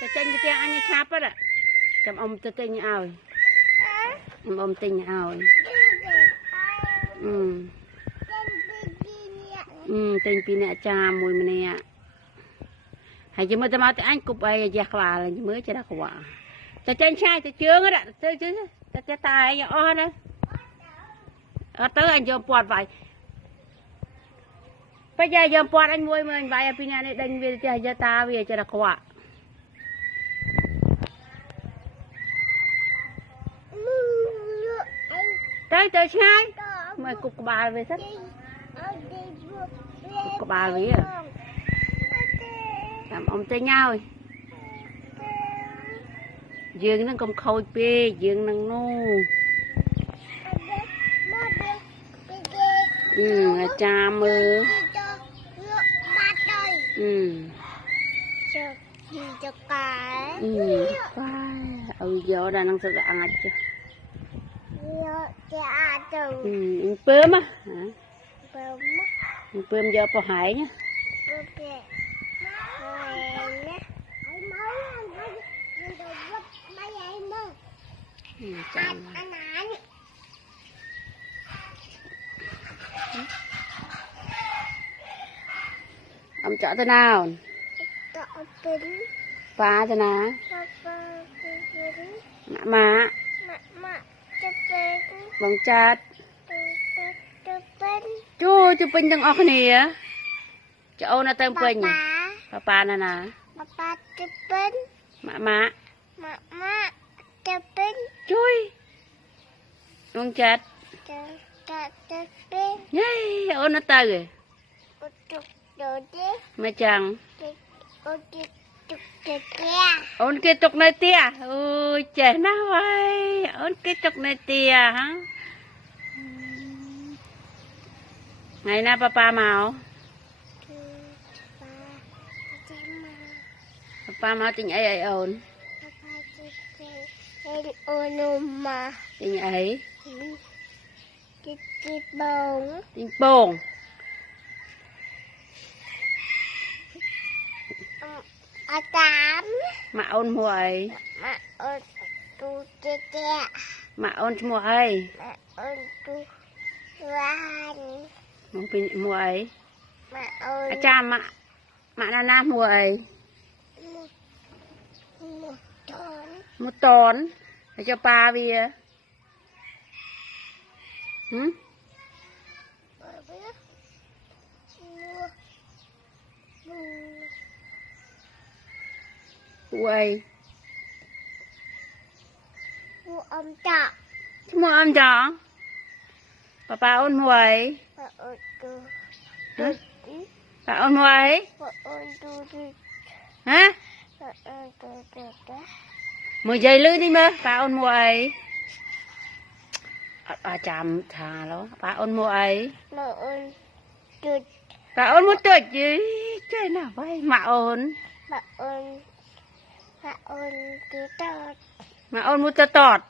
Cho tranh cái tiếng anh cháp á. Cầm ông cho tinh ao. Ông tinh ao. Tinh pi nè cha mùi mà nè. Hãy chứ mà tao anh cục ai giặc là mới cho đã quả. Cho tranh sai cho chướng á. Cho tài o nữa. Tới anh cho bọt vậy. Bây giờ giờ bọt anh mua mình vài pin này đánh về cho ta về cho đã quả. Tới sai. Mày cục bà về sắt. Cục bà về à. Làm ông tay nhau rồi. Dương nó không khôi bê, dương nó nô. Cha mơ. Cho cái. Giờ đã năng sự ăn hết chưa? Bơm á. Bơm giờ bỏ hải nhá. Ông chọn thế nào? Ba thế nào? Mạ. Bằng chát. Chú pin đừng ọc nè. Cháu nó tên pin nhỉ? Papa nè nè. Papa chụp pin. Mạ. Chụp pin. Chui. Bằng chát. Chụp pin. Yay, ôn nó tơ rồi. Mày chẳng. Ôn cái tục này tia. Ôi trẻ nào vậy. Ôn cái tục này tia hả? Ngày nào papa mau. Papa mau tình ấy ôn. Ôn mà. Tình ấy. Tình bông. Tình bông. Tám. Mà ôn mùa ấy. Mà ôn tu tê. Mà ôn mùa ấy. Mà ôn tu vàng. Mùa ấy. Mà ôn. Cha mà là mùa ấy. Một tón. Để cho ba bia. Ui. Mua âm trọ. Mua âm trọ. Papa ôn mùa ấy. Bà ôn mùa ấy. Hả? Mùi dây lưới đi mơ. Bà ôn mùa ấy. Chàm thà đó. Bà ôn mùa ấy. Bà ôn một tuổi chứ. Chơi nào vậy? Mà ôn. Mà ôn tứ tọt. Mà ôn một tọt.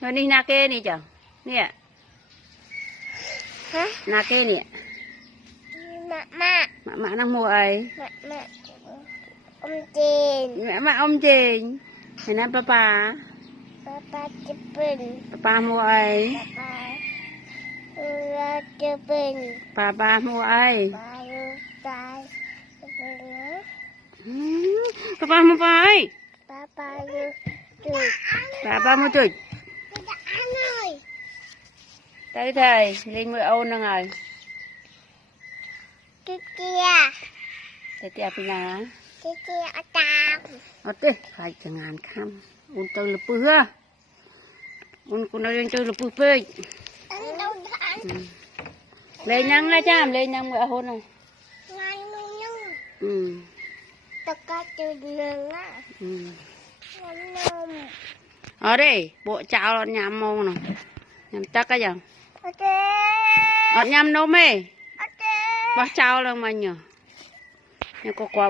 Rồi đi nà kê nè chẳng. Nè. Hả? Nà kê nè. Mạ. Mạ năng mua ấy. Mạ. Ông chên. Mạ ông chên. Thế nên papa. Papa chụp hình. Papa mua ấy. Papa chụp hình. Papa mua ấy. Papa mua ấy. Papa chụp. Papa mua chụp. Tới thầy, Linh mới ôn năng rồi. Cái kia. Cái kia bên nào? Cái kia ở tao. Ở đây, phải chẳng ngàn khăm. Ôn tơ là bự ha. Ôn con nói chơi là bự phê. Lên nhăng ra chạm, lên nhăng mới hôn này. Tất cả chơi đường á. Ở đây, bộ cháo nó nhắm mông này. Nhắm chắc cái gì? Ở nhắm đâu mê? Bác cháo là mà nhờ. Nhưng có quả